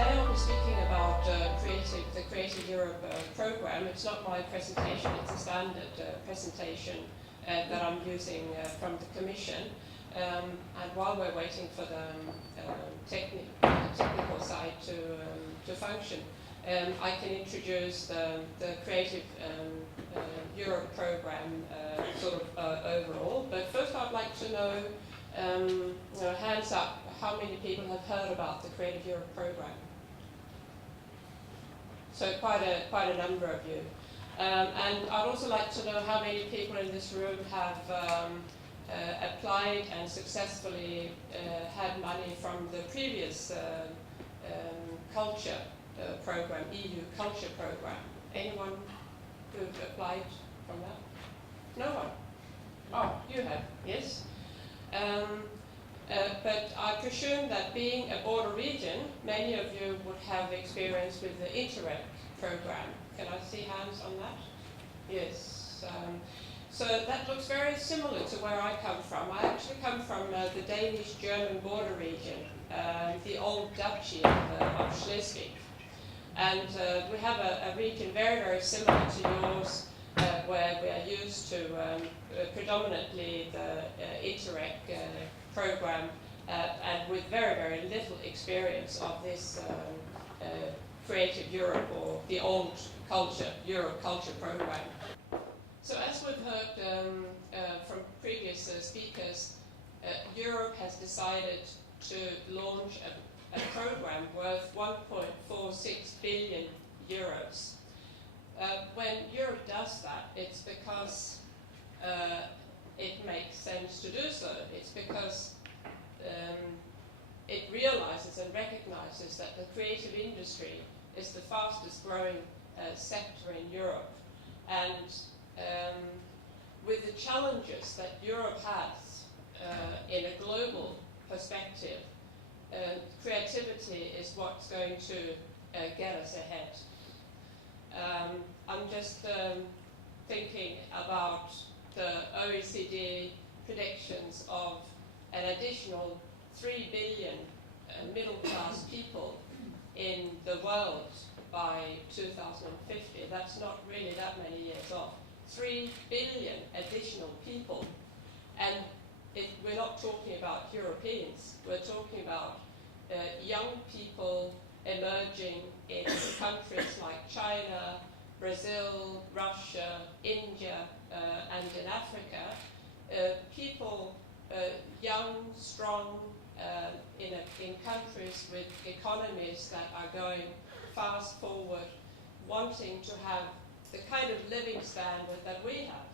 today I'll be speaking about the Creative Europe program. It's not my presentation, it's a standard presentation that I'm using from the Commission. And while we're waiting for the technical side to function, I can introduce the Creative Europe program overall. But first I'd like to know, hands up, how many people have heard about the Creative Europe program? So quite a number of you. And I'd also like to know how many people in this room have applied and successfully had money from the previous culture program, EU culture program. Anyone who applied from that? No one? Oh, you have, yes. But I presume that being a border region, many of you would have experience with the Interreg program. Can I see hands on that? Yes. So that looks very similar to where I come from. I actually come from the Danish-German border region, the old Duchy of Schleswig. And we have a region very, very similar to yours, where we are used to predominantly the Interreg program, and with very, very little experience of this Creative Europe, or the old Europe culture program. So as we've heard from previous speakers, Europe has decided to launch a program worth 1.46 billion euros. When Europe does that, it's because it makes sense to do so. It's because it realizes and recognizes that the creative industry is the fastest growing sector in Europe. And with the challenges that Europe has in a global perspective, creativity is what's going to get us ahead. I'm just thinking about the OECD predictions of an additional 3 billion middle-class people in the world by 2050. That's not really that many years off. 3 billion additional people. And we're not talking about Europeans. We're talking about young people emerging in countries like China, Brazil, Russia, India, and in Africa. People, young, strong, in countries with economies that are going fast forward, wanting to have the kind of living standard that we have.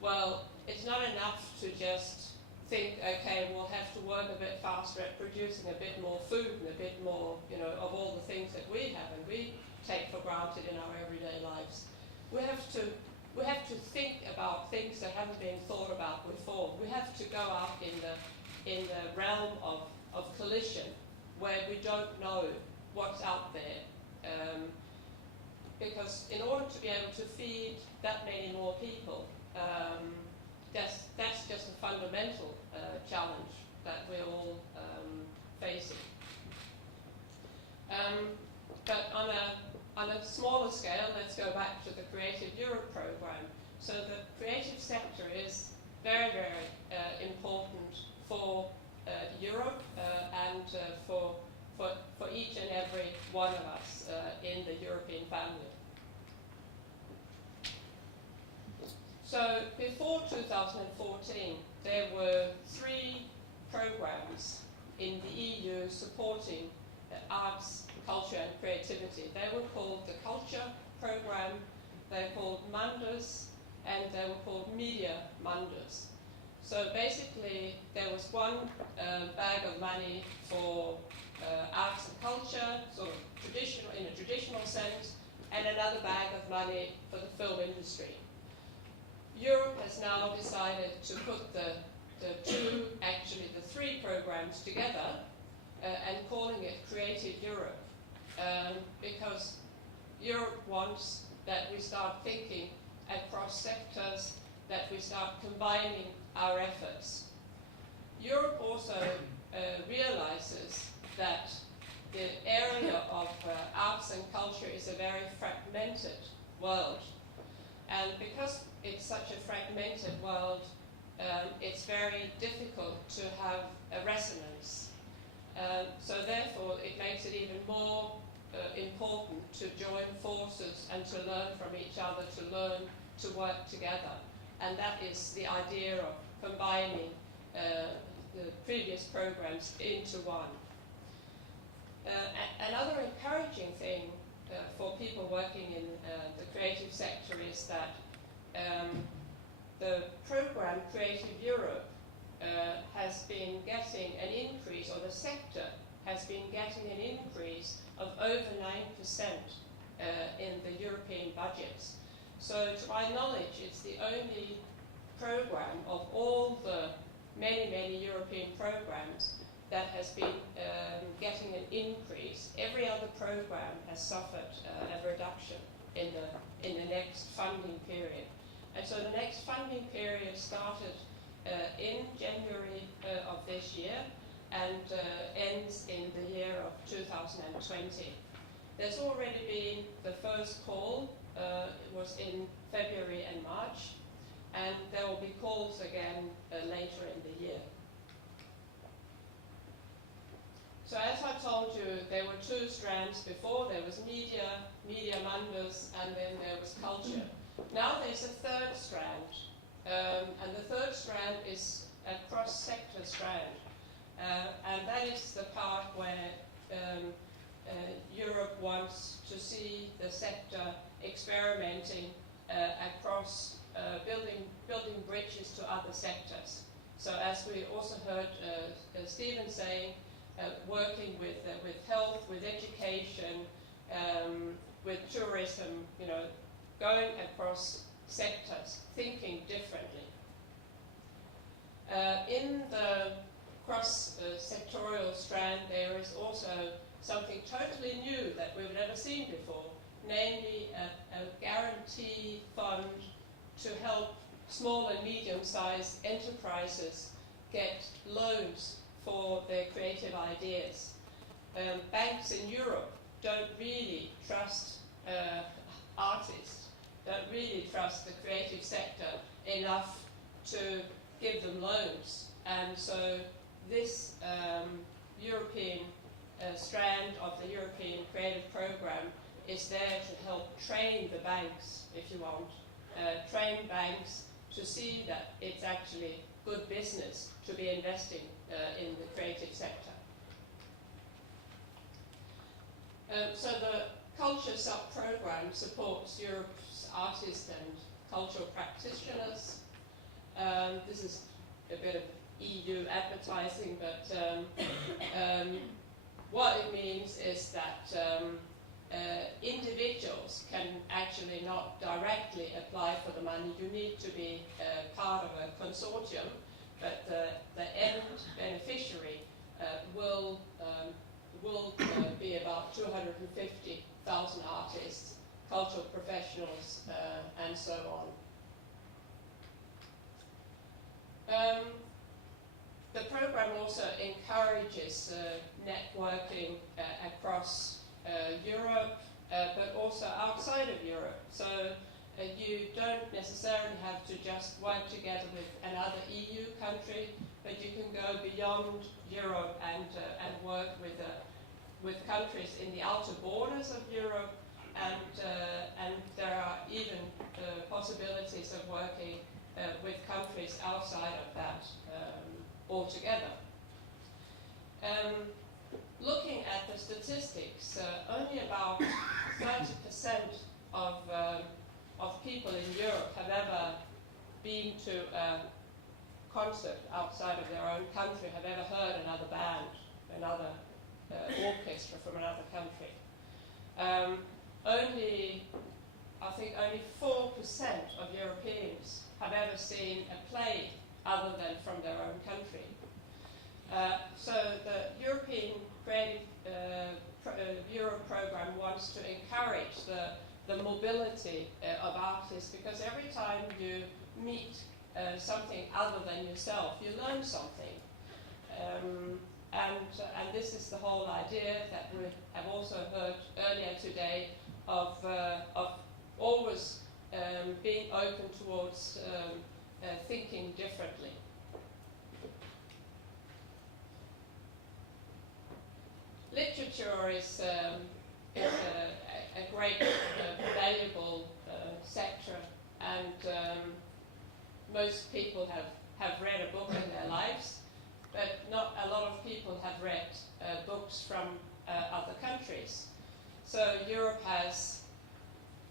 Well, it's not enough to just think, okay, we'll have to work a bit faster at producing a bit more food and a bit more, of all the things that we have and we take for granted in our everyday lives. We have to think about things that haven't been thought about before. We have to go out in the realm of collision, where we don't know what's out there. Because in order to be able to feed that many more people, that's just a fundamental challenge that we're all facing. But on a smaller scale, let's go back to the Creative Europe program. So the creative sector is very, very important for Europe and for each and every one of us in the European family. So before 2014, there were 3 programs in the EU supporting arts, culture and creativity. They were called the Culture Program, they're called Manders, and they were called Media Manders. So basically, there was one bag of money for arts and culture, sort of in a traditional sense, and another bag of money for the film industry. Europe has now decided to put the 3 programs together and calling it Creative Europe, because Europe wants that we start thinking across sectors, that we start combining our efforts. Europe also realizes that the area to have a resonance. So therefore it makes it even more important to join forces and to learn from each other, to learn to work together. And that is the idea of combining the previous programs into one. Another encouraging thing for people working in the creative sector is that the program Creative Europe has been getting an increase, or the sector has been getting an increase of over 9% in the European budgets. So to my knowledge, it's the only program of all the many, many European programs that has been getting an increase. Every other program has suffered a reduction in the next funding period. And so the next funding period started in January of this year and ends in the year of 2020. There's already been the first call, it was in February and March, and there will be calls again later in the year. So as I told you, there were two strands before. There was media mundus, and then there was culture. Now there's a third strand, and the third strand is a cross-sector strand, and that is the part where Europe wants to see the sector experimenting across building bridges to other sectors. So as we also heard Stephen saying, working with health, with education, with tourism, going across sectors, thinking differently. In the cross-sectorial strand, there is also something totally new that we've never seen before, namely a guarantee fund to help small and medium-sized enterprises get loans for their creative ideas. Banks in Europe don't really trust artists, don't really trust the creative sector enough to give them loans. And so this European strand of the European Creative Programme is there to help train the banks, if you want, train banks to see that it's actually good business to be investing in the creative sector. So the culture sub-programme supports Europe's artists and cultural practitioners. This is a bit of EU advertising, but what it means is that individuals can actually not directly apply for the money. You need to be part of a consortium, but the end beneficiary will be about 250,000 artists, cultural professionals, and so on. The program also encourages networking across Europe, but also outside of Europe. So you don't necessarily have to just work together with another EU country, but you can go beyond Europe and work with countries in the outer borders of Europe, and there are even possibilities of working with countries outside of that altogether. Looking at the statistics, only about 30% of people in Europe have ever been to a concert outside of their own country, have ever heard another band, another orchestra from another country. I think only 4% of Europeans have ever seen a play other than from their own country. So the European Creative Europe Programme wants to encourage the mobility of artists, because every time you meet something other than yourself, you learn something. And this is the whole idea that we have also heard earlier today of always being open towards thinking differently. culture is a great, valuable sector, and most people have read a book in their lives, but not a lot of people have read books from other countries. So Europe has,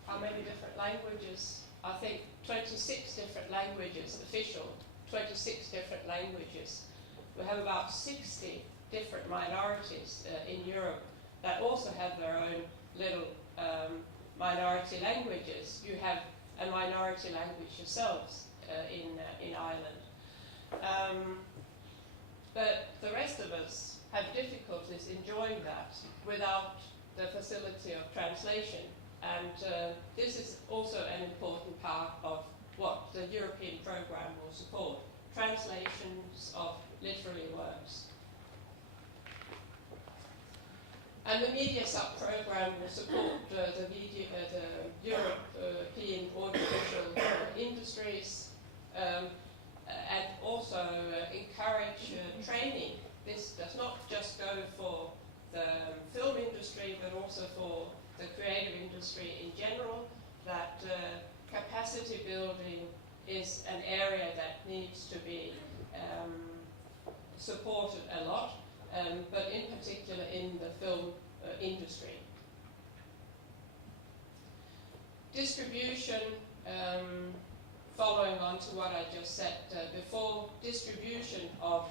how many different languages? I think 26 different languages, official, 26 different languages. We have about 60 different minorities in Europe that also have their own little minority languages. You have a minority language yourselves in Ireland. But the rest of us have difficulties enjoying that without the facility of translation. And this is also an important part of what the European programme will support, translations of literary works. And the media sub-programme will support the European audiovisual industries, and also encourage training. This does not just go for the film industry, but also for the creative industry in general, that capacity building is an area that needs to be supported a lot, but in particular in the film industry. Distribution, following on to what I just said before, distribution of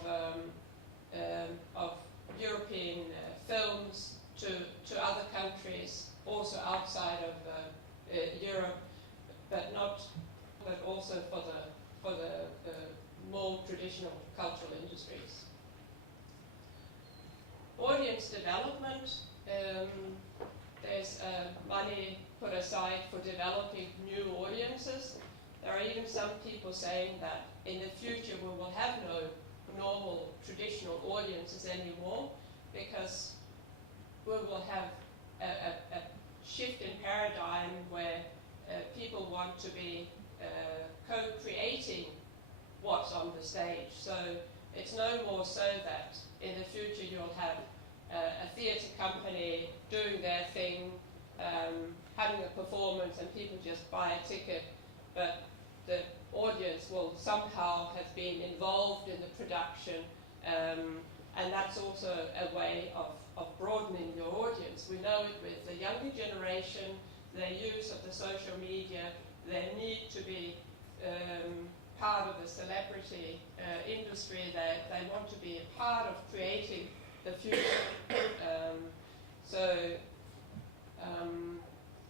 European films to other countries, also outside of Europe, but also for the more traditional cultural industries. Audience development, there's money put aside for developing new audiences. There are even some people saying that in the future we will have no normal traditional audiences anymore, because we will have a shift in paradigm where people want to be co-creating what's on the stage. So it's no more so that in the future you'll have a theatre company doing their thing, having a performance, and people just buy a ticket, but the audience will somehow have been involved in the production, and that's also a way of broadening your audience. We know it with the younger generation, their use of the social media, their need to be part of the celebrity industry, they want to be a part of creating the future.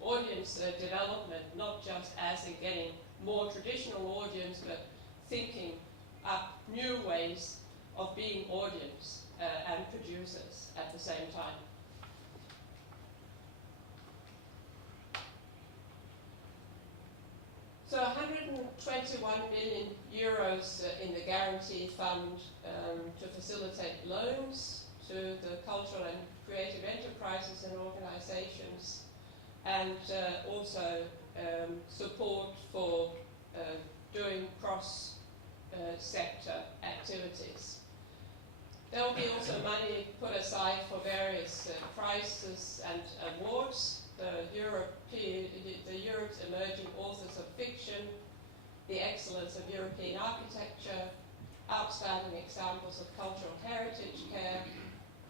Audience development, not just as in getting more traditional audience, but thinking up new ways of being audience and producers at the same time. So 121 million euros in the guarantee fund to facilitate loans to the cultural and creative enterprises and organizations, and also support for doing cross-sector activities. There will be also money put aside for various prizes and awards. The Europe's Emerging Authors of Fiction, the Excellence of European Architecture, Outstanding Examples of Cultural Heritage Care,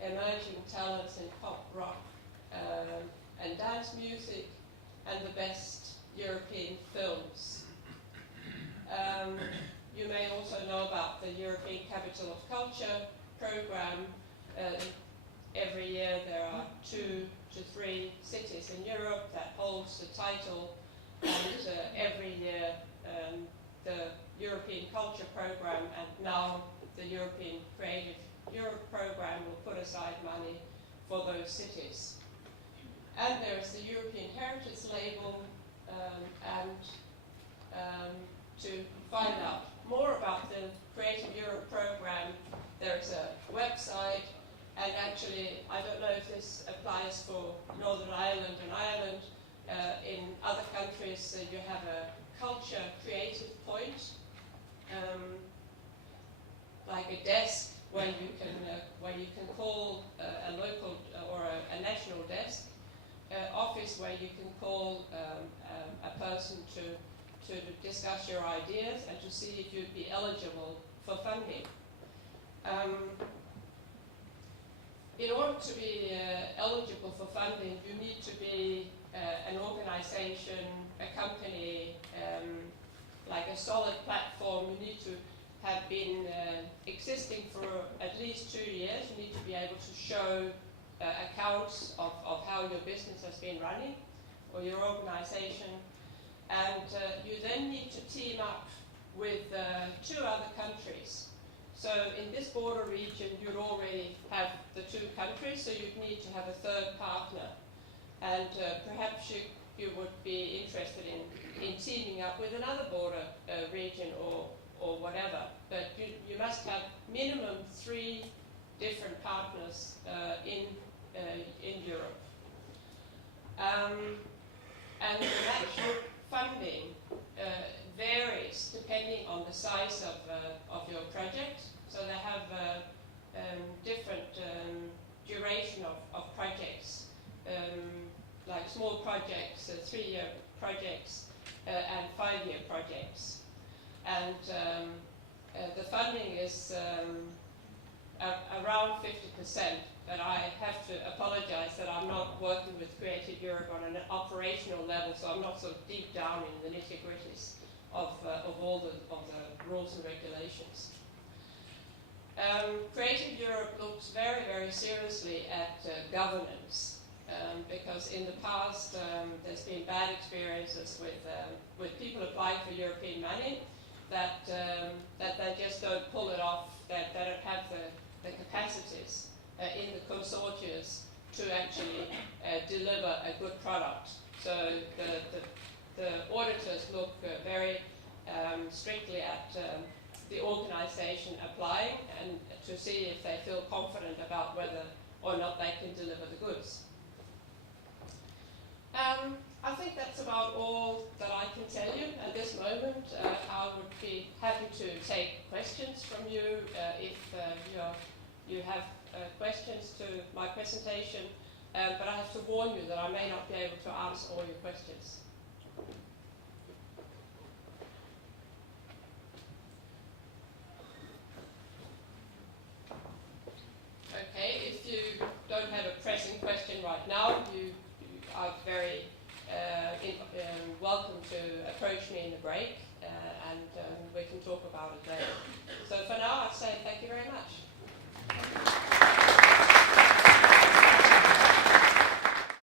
Emerging Talents in Pop, Rock and Dance Music, and the Best European Films. You may also know about the European Capital of Culture programme. Every year there are 2 to 3 cities in Europe that holds the title, and every year the European Culture Programme and now the European Creative Europe Programme will put aside money for those cities. And there's the European Heritage Label, and to find out more about the Creative Europe Programme, there's a website. And actually, I don't know if this applies for Northern Ireland and Ireland. In other countries, you have a culture creative point, like a desk where you can call a local or an office where you can call a person to discuss your ideas and to see if you'd be eligible for funding. In order to be eligible for funding, you need to be an organization, a company, like a solid platform. You need to have been existing for at least 2 years. You need to be able to show accounts of how your business has been running or your organization. And you then need to team up with 2 other countries. So in this border region, you'd already have the 2 countries, so you'd need to have a 3rd partner. And perhaps you would be interested in teaming up with another border region or whatever. But you must have minimum 3 different partners in Europe. And the actual funding varies depending on the size of your project. So they have different duration of projects, like small projects, 3-year projects, and 5-year projects. And the funding is around 50%, but I have to apologize that I'm not working with Creative Europe on an operational level, so I'm not so deep down in the nitty-gritties of all the rules and regulations. Creative Europe looks very, very seriously at governance, because in the past there's been bad experiences with people applying for European money that they just don't pull it off, that they don't have the capacities in the consortiums to actually deliver a good product. So the auditors look very strictly at the organization applying and to see if they feel confident about whether or not they can deliver the goods. I think that's about all that I can tell you at this moment. I would be happy to take questions from you if you have questions to my presentation, but I have to warn you that I may not be able to answer all your questions. Okay, if you don't have a pressing question right now, you are very welcome to approach me in the break, and we can talk about it later. So for now, I'd say thank you very much.